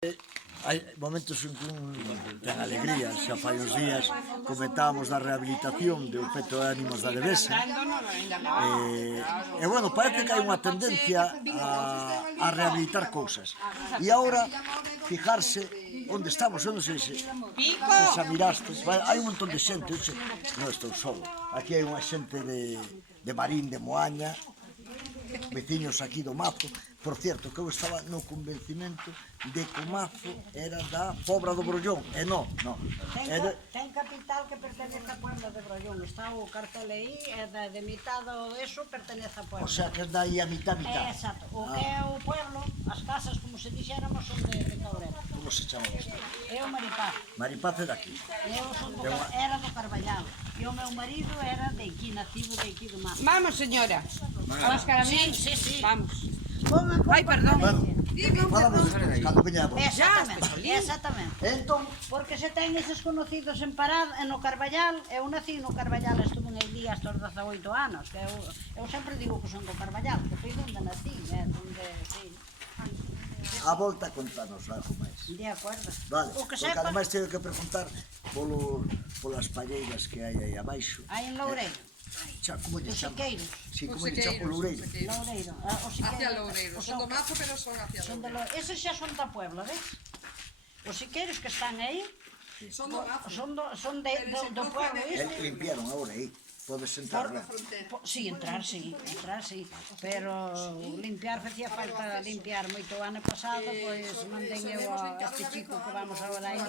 Hai momentos en que un ten alegría, xa fai uns días comentábamos da rehabilitación do peto de ánimos da Devesa e bueno, parece que hai unha tendencia a rehabilitar cousas e agora fijarse onde estamos, onde se xa mirastes, hai un montón de xente, non estou solo, aquí hai unha xente de Marín, de Moaña, veciños aquí do Mazo. Por certo, que eu estaba no convencimento de que o Mazo era da Pobra do Brollón, e non. Ten capital que pertenece a Puebla de Brollón, está o cartel aí, e de mitad do eso pertenece a Puebla. O sea, que é daí a mitad. Exacto, o que é o pueblo, as casas, como se dixéramos, son de Cabrera. Como se chama isto? É o Maripaz. Maripaz é daqui. Era do Carballal. E o meu marido era de aquí, nativo de aquí do Mazo. Vamos, señora. Vamos, caramelo. Sí. Vamos. Ai, perdón. Falamos despois, cando veñamos. Exactamente. Entón, Porque se ten eses conocidos en Parada, no Carballal, eu nací no Carballal, estuve en Elí hasta os 18 anos, que eu sempre digo que son do Carballal, que foi onde nací, onde, sí. a volta contanos algo máis. De acordo. Vale, O que porque sepa, ademais teño que preguntar polas palleiras que hai aí abaixo. hai en Loureiro, Xa, como lle os chama? Siqueiros. Si, como lle chama o Loureiro? Loureiro, os Siqueiros. Hacia Loureiro, son do Mazo, pero son hacia Loureiro. Eses xa son da Puebla, ves? Os Siqueiros que están aí, Son do Mazo. son do pueblo este. Limpiaron agora aí. Podes entrar, non? Sí, entrar, sí, pero limpiar, facía falta limpiar moito o ano pasado, pois mandei eu a este chico que vamos agora aí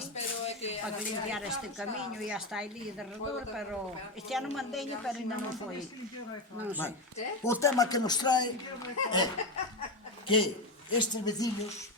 para que limpiar este camiño e hasta aí de redor, pero este ano mandei, pero ainda non foi, non sei. O tema que nos trae é que estes veciños,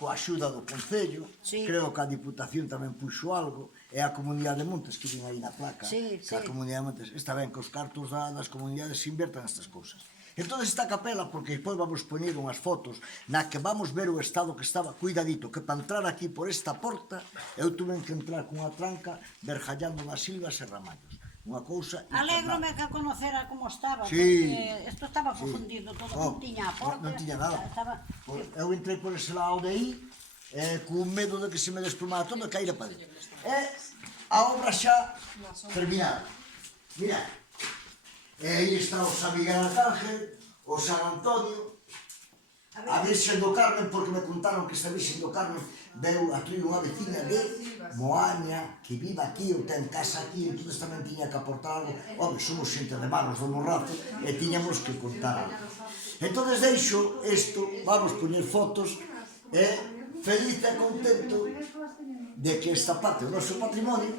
coa axuda do Concello, Sí. creo que a Diputación tamén puxo algo, e a Comunidade de Montes, que vin aí na placa, Sí, que a Comunidade de Montes, está ben que os cartos das comunidades se invertan nestas cousas. Entón esta capela, porque despois vamos poñer unhas fotos na que vamos ver o estado que estaba, cuidadito, que para entrar aquí por esta porta, eu tuve que entrar cunha tranca verjallando nas silvas e ramallos. Unha cousa Alégrome que conocera como estaba, Sí. porque isto estaba confundido todo, non tiña a porta. Non tiña nada. Estaba... Eu entrei por ese lado de aí, con medo de que se me desplomara todo e caíra para dentro. E a obra xa terminada. Mira, e aí está o San Miguel Arcángel, o San Antonio, a Virxen do Carmen, porque me contaron que esta Virxen do Carmen veu a tuir unha veciña de Moaña, que vive aquí, ou ten casa aquí, entón tamén tiña que aportar algo. Home, somos xente de manos do Morrazo e tiñamos que contar algo. Entón, deixo isto, vamos poñer fotos, e feliz e contento de que esta parte do noso patrimonio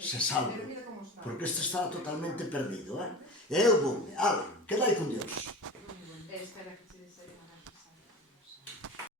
se salve, porque este está totalmente perdido, E eu vou, quedai con Dios.